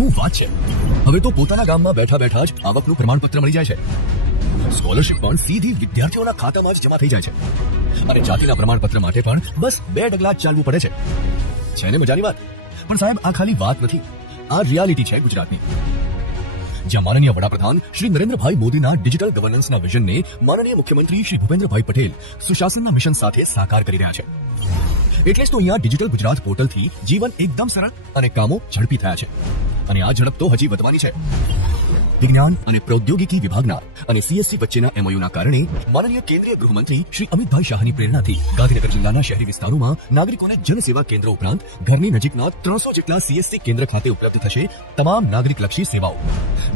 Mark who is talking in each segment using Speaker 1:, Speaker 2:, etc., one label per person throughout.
Speaker 1: શું વાત છે? હવે તો પોતાના ગામમાં બેઠા બેઠા જ આવકનું પ્રમાણપત્ર મળી જાય છે. સ્કોલરશિપ પણ સીધી વિદ્યાર્થીઓના ખાતામાં જ જમા થઈ જાય છે. અને જાતિના પ્રમાણપત્ર માટે પણ બસ બે ડગલા ચાલવું પડે છે. છે ને મજાની વાત? પણ સાહેબ, આ ખાલી વાત નથી. આ રિયાલિટી છે ગુજરાતની. જ્યાં માનનીય વડાપ્રધાન શ્રી નરેન્દ્રભાઈ મોદીના ડિજિટલ ગવર્નન્સના વિઝનને માનનીય મુખ્યમંત્રી શ્રી ભૂપેન્દ્રભાઈ પટેલ સુશાસનના મિશન સાથે સાકાર કરી રહ્યા છે. એટલે જ તો અહીંયા ડિજિટલ ગુજરાત પોર્ટલથી જીવન એકદમ સરળ અને કામો ઝડપી થયા છે. અને આ ઝડપ તો હજી વધવાની છે. વિજ્ઞાન અને પ્રૌદ્યોગિકી વિભાગના અને સીએસસી વચ્ચેના એમઓયુના કારણે માનનીય કેન્દ્રીય ગૃહમંત્રી શ્રી અમિતભાઈ શાહની પ્રેરણાથી ગાંધીનગર જિલ્લાના શહેરી વિસ્તારોમાં નાગરિકોને જનસેવા કેન્દ્રો ઉપરાંત ઘરની નજીકના ત્રણસો જેટલા સીએસસી કેન્દ્ર ખાતે ઉપલબ્ધ થશે તમામ નાગરિકલક્ષી સેવાઓ,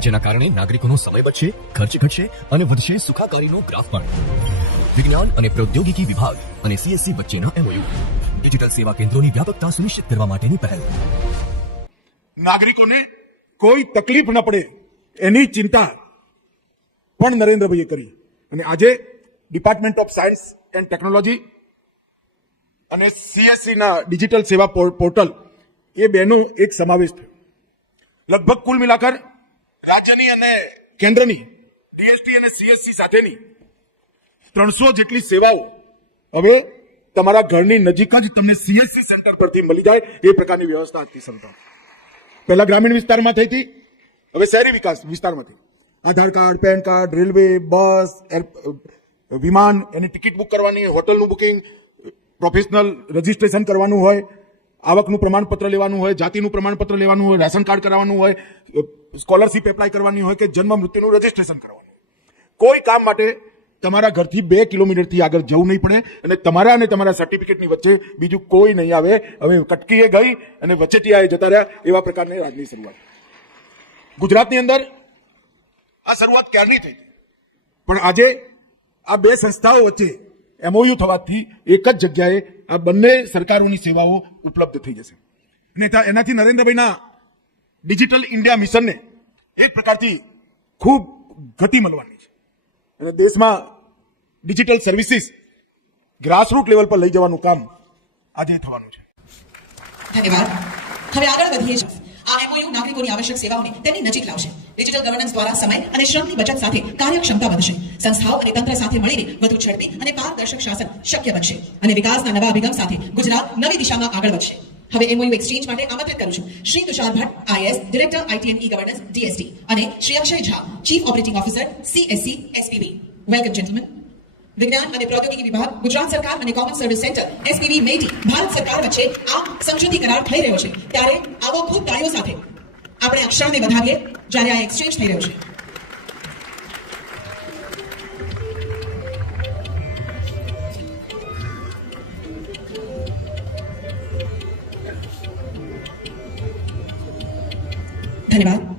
Speaker 1: જેના કારણે નાગરિકોનો સમય બચશે, ખર્ચ ઘટશે અને વધશે સુખાકારીનો ગ્રાફ પણ. વિજ્ઞાન અને પ્રૌદ્યોગિકી વિભાગ અને સીએસસી વચ્ચેના એમઓયુ ડિજિટલ સેવા કેન્દ્રોની વ્યાપકતા સુનિશ્ચિત કરવા માટેની પહેલ.
Speaker 2: નાગરિકોને કોઈ તકલીફ ન પડે એની ચિંતા પણ નરેન્દ્રભાઈએ કરી. અને આજે department of science and technology અને સીએસસીના ડિજિટલ સેવા પોર- પોર્ટલ એ બેનું એક સમાવેશ થયો. લગભગ કુલ મિલાકર રાજ્યની અને કેન્દ્રની ડીએસટી અને સીએસસી સાથેની ત્રણસો જેટલી સેવાઓ હવે તમારા ઘરની નજીક જ તમને સીએસસી સેન્ટર પરથી મળી જાય એ પ્રકારની વ્યવસ્થા હતી થાય પહેલા ગ્રામીણ વિસ્તારમાં થઈ હતી. હવે શહેરી વિકાસ વિસ્તારમાંથી. Aadhaar card PAN card railway bus વિમાન એની ટિકિટ બુક કરવાની હોટલનું બુકિંગ પ્રોફેશનલ રજીસ્ટ્રેશન કરવાનું હોય આવકનું પ્રમાણપત્ર લેવાનું હોય જાતિનું પ્રમાણપત્ર લેવાનું હોય રાશન કાર્ડ કરાવવાનું હોય સ્કોલરશીપ એપ્લાય કરવાની હોય કે જન્મ મૃત્યુનું રજીસ્ટ્રેશન કરવાનું હોય. કોઈ કામ માટે તમારા ઘરથી બે કિલોમીટરથી આગળ જવું નહીં પડે અને તમારા અને તમારા સર્ટિફિકેટની વચ્ચે બીજું કોઈ નહીં આવે. હવે કટકીએ ગઈ અને વચ્ચેથી આ જતા રહ્યા એવા પ્રકારની રાજની શરૂઆત. ગુજરાતની અંદર આ શરૂઆત ક્યારની થઈ હતી? પણ આજે આ બે સંસ્થાઓ વચ્ચે એમઓયુ થવાથી એક જ જગ્યાએ આ બંને સરકારોની સેવાઓ ઉપલબ્ધ થઈ જશે. અને એનાથી નરેન્દ્રભાઈના ડિજિટલ ઇન્ડિયા મિશનને એક પ્રકારથી ખૂબ ગતિ મળવાની છે. અને દેશમાં ડિજિટલ સર્વિસીસ ગ્રાસરૂટ લેવલ પર લઈ જવાનું કામ આજે થવાનું છે.
Speaker 3: ધન્યવાદ. હવે આગળ વધીએ છીએ. આ એમઓયુ નાગરિકોની આવશ્યક સેવાઓને તેમની નજીક લાવશે. ડિજિટલ ગવર્નન્સ દ્વારા સમય અને શ્રમની બચત સાથે કાર્યક્ષમતા વધશે. સંસ્થાઓ અને તંત્ર સાથે મળીને વધુ ઝડપી અને પારદર્શક શાસન શક્ય બનશે અને વિકાસના નવા અભિગમ સાથે ગુજરાત નવી દિશામાં આગળ વધશે. હવે એમઓયુ એક્સચેન્જ માટે આમંત્રિત કરું છું. Shri Tushar Bhatt IS director ITN e governance DST અને Shri Akshay Jha chief operating officer CSC SPB welcome gentleman વિજ્ઞાન અને પ્રૌદ્યોગિકી વિભાગ ગુજરાત સરકાર અને common service centre SPV MeitY Bharat સરકાર વચ્ચે આ સમજૂતી કરાર થઈ રહ્યો છે. ત્યારે આવો ખૂબ તાળીઓ સાથે આપણે અક્ષરને વધારીએ, જ્યારે આ એક્સચેન્જ થઈ રહ્યો છે. ધન્યવાદ.